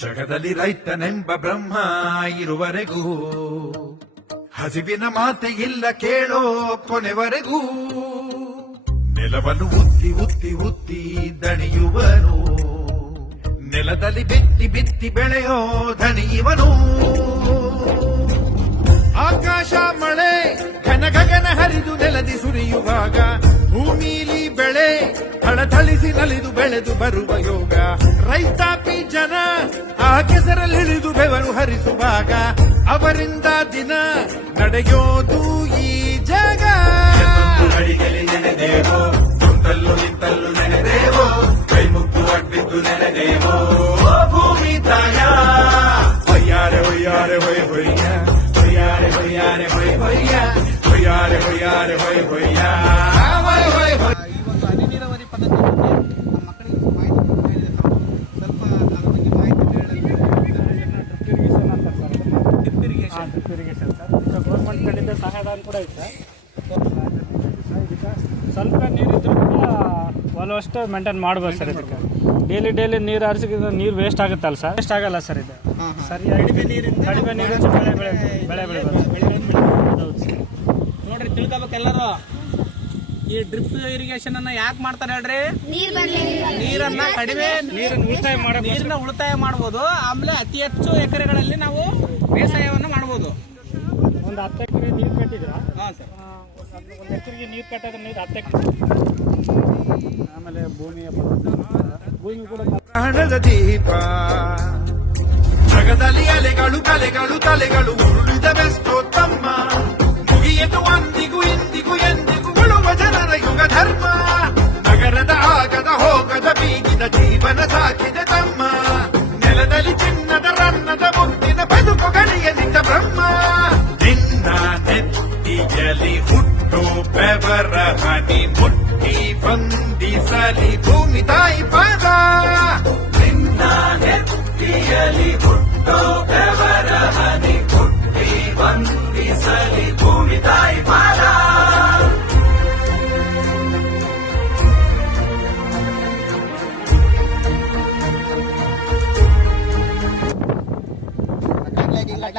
ಜಗದಲ್ಲಿ ರೈತನೆಂಬ ಬ್ರಹ್ಮ ಇರುವರೆಗೂ ಹಸಿವಿನ ಮಾತೆ ಇಲ್ಲ ಕೇಳೋ ಕೊನೆವರೆಗೂ. ನೆಲವನ್ನು ಉತ್ತಿ ಉತ್ತಿ ಉತ್ತಿ ದಣಿಯುವನು, ನೆಲದಲ್ಲಿ ಬಿತ್ತಿ ಬಿತ್ತಿ ಬೆಳೆಯೋ ಧನಿಯುವನು. ಆಕಾಶ ಮಳೆ ಘನ ಗಗನ ಹರಿದು ನೆಲದಿ ಸುರಿಯುವಾಗ, ಭೂಮಿಲಿ ಬೆಳೆ ಥಳಥಳಿಸಿ ನಲಿದು ಬೆಳೆದು ಬರುವ ಯೋಗ. ರೈತಾಪಿ ಜನ ಆ ಕೆಸರಲ್ಲಿಳಿದು ಬೆವರು ಹರಿಸುವಾಗ, ಅವರಿಂದ ದಿನ ನಡೆಯೋದು ಈ ಜಗ. ಅಡಿಗೆಲಿ ನೆನೆದೇವೋ, ಕುಂತಲ್ಲು ನಿಂತಲ್ಲು ನೆನೆದೇವೋ, ಕೈ ಮುಗ್ದು ಅಡ್ಬಿದ್ದು ನೆನೆದೇವೋ ಭೂಮಿ ತಾಯ. ಹೊಯ್ಯಾರೆ ಹೊಯ್ಯಾರೆ ಹೊಯ್ ಹೊಯ್ಯ, ಹೊಯ್ಯಾರೆ ಹೊಯ್ಯಾರೆ ಹೊಯ್ ಹೊಯ್ಯ, ಹೊಯ್ಯಾರೆ ಹೊಯ್ಯಾರೆ ಹೊಯ್ ಹೊಯ್ಯ ಹೊಯ್ ಹೊಯ್ ಹೊಯ್. ಹನಿ ನೀರಾವರಿ ಪದ್ಧತಿ ಬಗ್ಗೆ ನಮ್ಮ ಮಕ್ಕಳಿಗೆ ಮಾಹಿತಿ ಸ್ವಲ್ಪ ಅದರ ಬಗ್ಗೆ ಮಾಹಿತಿ ಡ್ರಿಪ್ ಇರಿಗೇಷನ್ ಸರ್. ಗೌರ್ಮೆಂಟ್ ಕಡೆಯಿಂದ ಸಹಾಯಧನ ಕೂಡ ಐತೆ. ಇದಕ್ಕೆ ಸ್ವಲ್ಪ ನೀರಿದ್ರೂ ಕೂಡ ಒಲವಷ್ಟು ಮೇಂಟೈನ್ ಮಾಡ್ಬೋದು ಸರ್. ಇದಕ್ಕೆ ಡೈಲಿ ನೀರು ಹರಿಸಿದ್ರೆ ನೀರು ವೇಸ್ಟ್ ಆಗುತ್ತಲ್ಲ ಸರ್? ವೇಸ್ಟ್ ಆಗಲ್ಲ ಸರ್. ಇದು ಸರಿಯಾಗಿ ಕಡಿಮೆ ನೀರಿಂದ ಬೆಳೆ ಬೆಳಿಬೋದು. ಹೌದು ಸರ್. ನೋಡ್ರಿ, ತಿಳ್ಕೊಬೇಕೆಲ್ಲರೂ. ಈ ಡ್ರಿಪ್ ಇರಿಗೇಷನ್ ಅನ್ನ ಯಾಕೆ ಮಾಡ್ತಾರೆ ಹೇಳ್ರಿ? ನೀರನ್ನ ಕಡಿಮೆ ನೀರಿನ ಉಳಿತಾಯ ಮಾಡಬಹುದು. ಆಮೇಲೆ ಅತಿ ಹೆಚ್ಚು ಎಕರೆಗಳಲ್ಲಿ ನಾವು ಬೇಸಾಯವನ್ನು ಮಾಡಬಹುದು. ಒಂದು 10 ಎಕರೆ ನೀರು ಕಟ್ಟಿದ್ರ? ಹಾಂ ಸರ್. ಒಂದು ಎಕರೆಗೆ ನೀರು ಕಟ್ಟೋದ್ರ ನೀರು 10 ಎಕರೆ. ಆಮೇಲೆ ಭೂಮಿ ಕೂಡ ಹಣದ ದೀಪ, ಜಗದಲ್ಲಿ ಅಲೆಗಳು ಕಲೆಗಳು ತಲೆಗಳು ಉರುಳಿದವೆಷ್ಟೋ ತಮ್ಮ. ಮುಗಿಯದು ಅಂದಿಗೂ ಇಂದಿಗೂ ಎಂದಿಗೂ ಉಳುವ ಜನರ ಯುಗ ಧರ್ಮ. ನಗರದ ಆಗದ ಹೋಗದ ಬೀಗಿದ ಜೀವನ ಸಾಕಿದೆ ತಮ್ಮ. ನೆಲದಲ್ಲಿ ಚಿನ್ನದ ರನ್ನದ ಮುತ್ತಿನ ಬದುಕು ಗಣಿಯ ನಿಂತ ಬ್ರಹ್ಮ. ನಿನ್ನ ನೆತ್ತಿಯಲಿ ಹುಟ್ಟು ಬೆವರ ಹನಿ ಮುಟ್ಟಿ ಬಂದಿಸಲಿ ಭೂಮಿ ತಾಯಿ ಪದ. ನಿನ್ನ ನೆತ್ತಿಯಲಿ ಹುಟ್ಟು ಬೆವರ ಹನಿ ಮುಟ್ಟಿ ಬಂದಿಸಲಿ ಭೂಮಿ ತಾಯಿ ಪದ.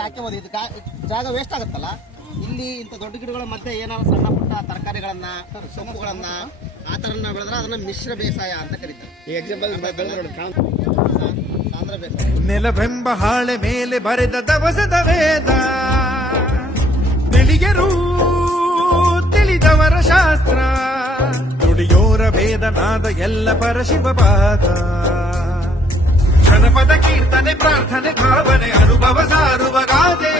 ಹಾಕ್ಯಬೋದು. ಇದು ಜಾಗ ವೇಸ್ಟ್ ಆಗುತ್ತಲ್ಲ. ಇಲ್ಲಿ ಇಂಥ ದೊಡ್ಡ ಗಿಡಗಳ ಮಧ್ಯೆ ಏನಾದ್ರು ಸಣ್ಣ ಪುಟ್ಟ ತರಕಾರಿಗಳನ್ನ, ಸೊಪ್ಪುಗಳನ್ನ ಆ ತರ ಬೆಳೆದ್ರೆ ಅದನ್ನ ಮಿಶ್ರ ಬೇಸಾಯ ಅಂತ ಕರೀತಾರೆ. ಈ ಎಕ್ಸಾಂಪಲ್ ಸಾಂದ್ರ ಬೇಸಾಯ. ನೆಲವೆಂಬ ಹಾಳೆ ಮೇಲೆ ಬರೆದ ದವಸದ ವೇದ, ತಿಳಿಯರು ತಿಳಿದವರ ಶಾಸ್ತ್ರ. ನುಡಿಯೋರ ವೇದನಾದ ಎಲ್ಲ ಪರಶಿವಪಾದ. ಜನಪದ ಕೀರ್ತನೆ ಪ್ರಾರ್ಥನೆ ಭಾವನೆ ಅನುಭವ ಸಾರುವ ಗಾದೆ.